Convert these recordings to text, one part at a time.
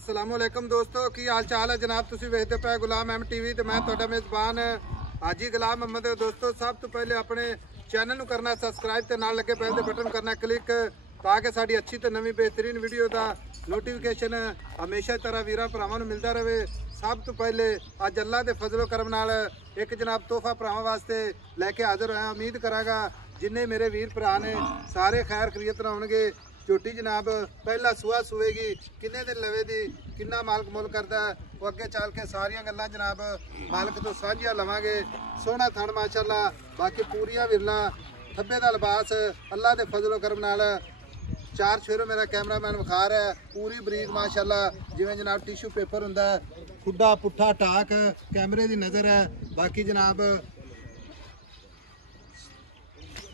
अस्सलामुअलैकुम दोस्तों की हाल चाल है जनाब। तुसी वेखदे पे गुलाम एम टीवी ते मैं तुहाडा मेज़बान हाजी गुलाम मोहम्मद। दोस्तों सब तो पहले अपने चैनल नूं करना सब्सक्राइब ते नाल लगे बैल दे बटन करना क्लिक ताकि साडी अच्छी ते नवीं बेहतरीन वीडियो दा नोटिफिकेशन हमेशा तरह वीरां भरावां नूं मिलदा रहे। सब तो पहले अज अल्लाह दे फजलो करम नाल एक जनाब तोहफा भरावां वास्ते लैके हाज़र होया। उम्मीद करांगा जिन्ने मेरे वीर भरा ने सारे खैर खरीत नाल होणगे। झोटी जनाब पहला सुहा सुएगी किन्ने दिन लवेगी किन्ना मालक मुल करदा वो अगे चल के सारियां गल्लां जनाब मालक तो साझियां लवांगे। सोहना थण माशाअल्लाह बाकी पूरियां विरला थब्बे दा लिबास अल्लाह दे फजलो करम नाल चार शेरों मेरा कैमरामैन विखा रहा है पूरी बरीक माशाअल्लाह जिवें जनाब टिशू पेपर हुंदा खुदा पुट्ठा टाक कैमरे दी नज़र है। बाकी जनाब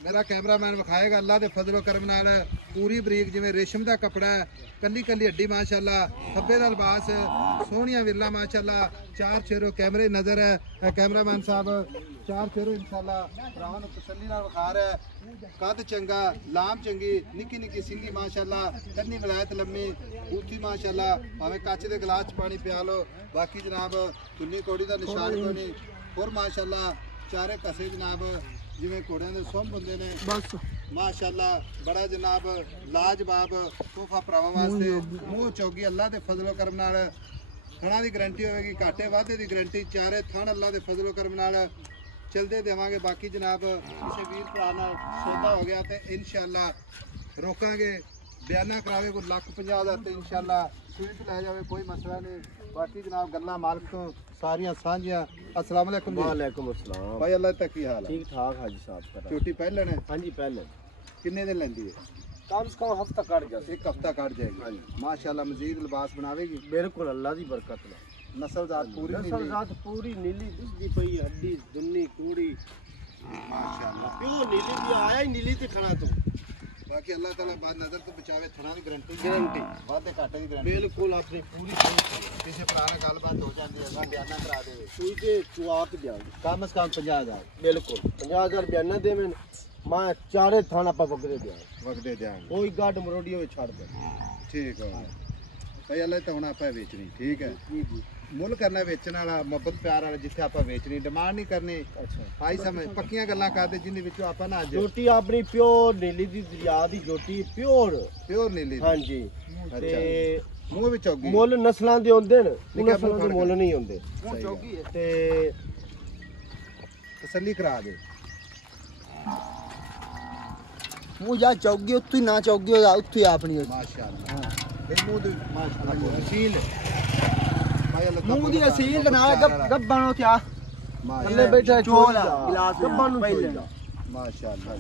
मेरा कैमरामैन विखाएगा अल्लाह दे फजलो करम नाल पूरी बरीक जिवें रेशम दा कपड़ा है कल्ली कल्ली हड्डी माशाअल्लाह खब्बे दा लिबास सोहणियां विरला माशाअल्लाह चार शेरों कैमरे नज़र है। कैमरामैन साहब चार शेरों इंशाअल्लाह भरावां नूं तसल्ली नाल विखा रहा है। कद चंगा लाम चंगी निक्की निक्की सिंगी माशाअल्लाह कन्नी विलायत लम्मी बूथी माशाअल्लाह भावें कच दे गिलास च पानी पिया लो। बाकी जनाब चुन्नी कौड़ी दा निशान कोई नहीं और माशाअल्लाह चारे कसे जनाब जिवें घोड़ियां दे सुंभ हुंदे ने बस माशाअल्लाह बड़ा जनाब लाजवाब तोहफा भरावां वास्ते मूँह चौगी अल्लाह दे फजलो करम नाल थणा दी गारंटी होगी घाटे वाधे दी गारंटी चारे थण अल्लाह दे फजलो करम नाल चलते देवांगे। बाकी जनाब किसी वीर भरा नाल सौदा हो गया तो इंशाअल्लाह रोकांगे बयाना करावे कोई £1,50,000 दा ते इंशाअल्लाह स्वीट लै जावे कोई मसला नहीं। बाकी जनाब गल्लां मालक तो सारियां साझियां। अस्सलाम वालेकुम। वालेकुम अस्सलाम भाई अल्लाह तक की हाल है? ठीक ठाक हाजी साहब का छोटी पहले ने हाँ जी पहले किन्ने दिन लेंदी है? कम से कम हफ्ता कट गया एक हफ्ता काट जाएगी। हाँ जी माशाअल्लाह मजीद लिबास बनावेगी बिल्कुल अल्लाह की बरकत ना नस्ल जात पूरी नस्ल जात पूरी नीली दिसदी पई हड्डी दुन्नी कूड़ी माशाअल्लाह प्योर नीली भी आया ही नीली ते खड़ा तू। बाकी अल्लाह ताला बाद नजर तो बचावे थना की गारंटी गारंटी वादे घाटे की गारंटी बिल्कुल अपनी पूरी किसी पुराना गलबात हो जाती है बयाना करा दे सुई के चुआत देंगे कम से कम 50,000 बिल्कुल 50,000 बयाना दे मैं मैं चारे थाना पा वगदे दिया वगदे जाएंगे कोई गाड मरोड़ी होवे छाड़ दे ठीक है भाई अल्लाह तो हुण आपा बेचनी ठीक है जी जी मुल करना वेचने वाला मुहब्बत प्यार वाला जिथे आपा बेचनी डिमांड नहीं करनी। अच्छा आई समझ पक्कियां गल्लां करदे जिन्ने विचों आपा ना अज जोटी अपनी प्योर नीली दी दरिया दी जोटी प्योर प्योर नीली हाँ जी अच्छा ते मूंह विच होगी मुੱਲ नस्लां ਦੇ ਹੁੰਦੇ ਨੇ लिखा नस्लां ਦੇ ਮੁੱਲ ਨਹੀਂ ਹੁੰਦੇ मूंह चौगी है ਤੇ तसल्ली करा दे मुँह जा चौगी उत्तू ना चौगी उत्तू अपनी माशाअल्लाह ਇਹ ਮੂੰਹ ਦੀ ਮਾਸ਼ਾਅੱਲਾ ਅਸੀਲ मुँह दी असील ते नाल गब्बा नो क्या ਥੱਲੇ ਬੈਠਾ ਚੋਲਾ गिलास ਗੱਬਾਂ ਨੂੰ पहले ਮਾਸ਼ਾਅੱਲਾ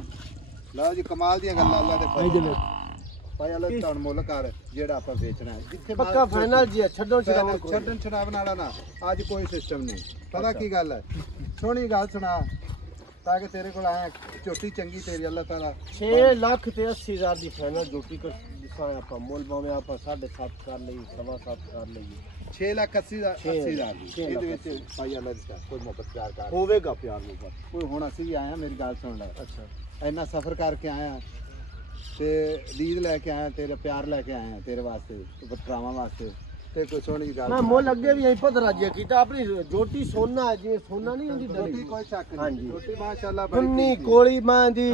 ਲਓ ਜੀ ਕਮਾਲ ਦੀਆਂ ਗੱਲਾਂ ਅੱਲਾ ਦੇ ਫਜ਼ਲ ਭਾਈ ਅੱਲਾ ਤੁਹਾਨੂੰ ਮੁੱਲ ਕਰ ਜਿਹੜਾ ਆਪਾਂ ਵੇਚਣਾ ਹੈ ਜਿੱਥੇ ਪੱਕਾ ਫਾਈਨਲ ਜੀ ਛੱਡੋ ਛਡਾਉਣ ਛੱਡਣ ਛਡਾਵਣ ਵਾਲਾ ਨਾ ਅੱਜ ਕੋਈ ਸਿਸਟਮ ਨਹੀਂ ਪਤਾ ਕੀ ਗੱਲ ਹੈ ਸੋਹਣੀ ਗੱਲ ਸੁਣਾ ਤਾਂ ਕਿ ਤੇਰੇ ਕੋਲ ਆਇਆ ਝੋਟੀ ਚੰਗੀ ਤੇਰੀ ਅੱਲਾ ਤਾਲਾ 6,80,000 ਦੀ ਫਾਈਨਲ ਜੋਟੀ ਕਰ ਜਿਸਾਂ ਆਪਾਂ ਮੁੱਲ ਭਾਵੇਂ ਆਪਾਂ 7.5 ਕਰ ਲਈ 7.5 ਕਰ ਲਈਏ 6,80,000 ਇਹਦੇ ਵਿੱਚ ਭਾਈ ਅੱਲਾ ਦਾ ਕੋਈ ਮੁਹੱਬਤ ਪਿਆਰ ਕਰ ਹੋਵੇਗਾ ਪਿਆਰ ਨੂੰ ਪਰ ਕੋਈ ਹੁਣ ਅਸੀਂ ਆਇਆ ਮੇਰੀ ਗੱਲ ਸੁਣ ਲੈ ਅੱਛਾ ਇੰਨਾ ਸਫ਼ਰ ਕਰਕੇ ਆਇਆ ਤੇ ਲੀਦ ਲੈ ਕੇ ਆਇਆ ਤੇਰਾ ਪਿਆਰ ਲੈ ਕੇ ਆਇਆ ਤੇਰੇ ਵਾਸਤੇ ਭਰਾਵਾਂ ਵਾਸਤੇ ਤੇ ਕੋਈ ਸੋਹਣੀ ਗੱਲ ਮੈਂ ਮੁੱਲ ਅੱਗੇ ਵੀ ਐਂ ਪਤਾ ਰਾਜਿਆ ਕੀਤਾ ਆਪਣੀ ਜੋਟੀ ਸੋਨਾ ਹੈ ਜਿਵੇਂ ਸੋਨਾ ਨਹੀਂ ਹੁੰਦੀ ਰੋਟੀ ਕੋਈ ਸ਼ੱਕ ਨਹੀਂ ਹਾਂਜੀ ਰੋਟੀ ਮਾਸ਼ਾਅੱਲਾ ਬੜੀ ਕੁੰਨੀ ਕੋਲੀ ਮਾਂ ਦੀ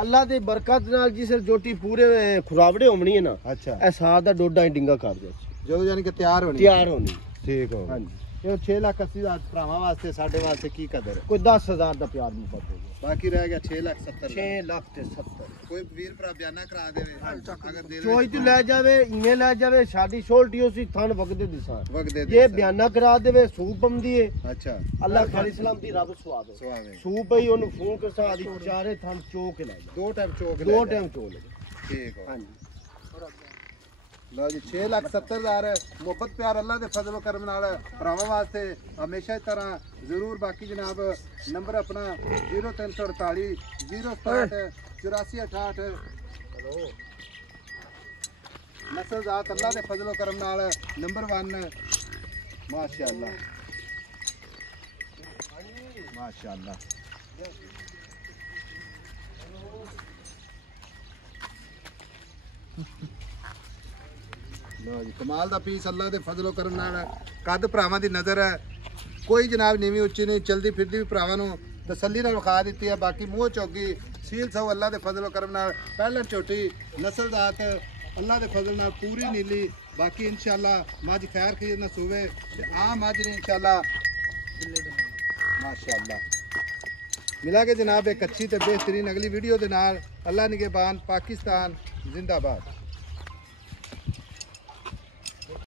ਅੱਲਾ ਦੀ ਬਰਕਤ ਨਾਲ ਜਿਸ ਜੋਟੀ ਪੂਰੇ ਖੁਰਾਵੜੇ ਹੋਣੀ ਹੈ ਨਾ ਅੱਛਾ ਇਹ ਸਾਹ ਦਾ ਡੋਡਾ ਹੀ ਡਿੰਗਾ ਕਰ ਦੇ ਜਦੋਂ ਯਾਨੀ ਕਿ ਤਿਆਰ ਹੋਣੀ ਤਿਆਰ ਹੋਣੀ ਠੀਕ ਹੋ ਹਾਂਜੀ ਇਹ 6,80,000 ਭਰਾਵਾਂ ਵਾਸਤੇ ਸਾਡੇ ਵਾਸਤੇ ਕੀ ਕਦਰ ਹੈ ਕੋਈ 10,000 ਦਾ ਪਿਆਰ ਨਹੀਂ ਪਤਾ ਬਾਕੀ ਰਹਿ ਗਿਆ 6,70,000 6 ਲੱਖ ਤੇ 70 ਕੋਈ ਵੀਰ ਭਰਾ ਬਿਆਨਾ ਕਰਾ ਦੇਵੇ ਅਗਰ ਦੇ ਚੋਈ ਤੂੰ ਲੈ ਜਾਵੇ ਇਵੇਂ ਲੈ ਜਾਵੇ ਸਾਡੀ ਛੋਲਟੀ ਉਸੀ ਥਣ ਵਗਦੇ ਦਿਸਾਂ ਵਗਦੇ ਜੇ ਬਿਆਨਾ ਕਰਾ ਦੇਵੇ ਸੂਪ ਬੰਦੀ ਏ ਅੱਛਾ ਅੱਲਾ ਖੈਰ ਇਸਲਾਮ ਦੀ ਰੱਬ ਸਵਾਦ ਸੁਆਵੇ ਸੂਪ ਹੀ ਉਹਨੂੰ ਫੋਨ ਕਰ ਸਾਦੀ ਚਾਰੇ ਥਣ ਚੋਕ ਲੈ ਜਾ ਦੋ ਟਾਈਮ ਚੋਕ ਦੋ ਟਾਈਮ ਚੋਕ ਲੈ ਠੀਕ ਹੋ ਹਾਂਜੀ ਲਓ ਜੀ 6,70,000 ਮੁਹੱਬਤ ਪਿਆਰ ਅੱਲਾ ਦੇ ਫਜ਼ਲ ਕਰਮ ਨਾਲ ਭਰਾਵਾਂ ਵਾਸਤੇ ਹਮੇਸ਼ਾ ਇਸ ਤਰ੍ਹਾਂ ਜ਼ਰੂਰ। ਬਾਕੀ ਜਨਾਬ ਨੰਬਰ ਆਪਣਾ 0348 067 8468 ਨਸਲ ਜ਼ਾਤ ਅੱਲਾ ਦੇ ਫਜ਼ਲ ਕਰਮ ਨਾਲ ਨੰਬਰ 1 ਮਾਸ਼ਾਅੱਲਾ ਮਾਸ਼ਾਅੱਲਾ ਲਓ ਜੀ ਕਮਾਲ ਦਾ ਪੀਸ ਅੱਲਾ ਦੇ ਫਜ਼ਲੋ ਕਰਮ ਨਾਲ ਕੱਦ ਭਰਾਵਾਂ ਦੀ ਨਜ਼ਰ ਹੈ ਕੋਈ ਜਨਾਬ ਨੀਵੀਂ ਉੱਚੀ ਨਹੀਂ ਚਲਦੀ ਫਿਰਦੀ ਵੀ ਭਰਾਵਾਂ ਨੂੰ ਤਸੱਲੀ ਨਾਲ ਵਿਖਾ ਦਿੱਤੀ ਹੈ ਬਾਕੀ ਮੂੰਹ ਚੌਗੀ ਸੀਲ ਸੋ ਅੱਲਾ ਦੇ ਫਜ਼ਲੋ ਕਰਮ ਨਾਲ ਪਹਿਲਾਂ ਝੋਟੀ ਨਸਲਦਾਤ ਅੱਲਾ ਦੇ ਫਜ਼ਲ ਨਾਲ ਪੂਰੀ ਨੀਲੀ ਬਾਕੀ ਇਨਸ਼ਾਅੱਲਾ ਮੱਝ ਖੈਰ ਖੀਰ ਨਾ ਸੂਵੇ ਤੇ ਆ ਮੱਝ ਨੇ ਇਨਸ਼ਾਅੱਲਾ ਮਾਸ਼ਾਅੱਲਾ ਮਿਲਾਂਗੇ ਜਨਾਬ ਇੱਕ ਅੱਛੀ ਤੇ ਬਿਹਤਰੀਨ ਅਗਲੀ ਵੀਡੀਓ ਦੇ ਨਾਲ ਅੱਲਾ ਨਿਗਹਿਬਾਨ ਪਾਕਿस्तान जिंदाबाद।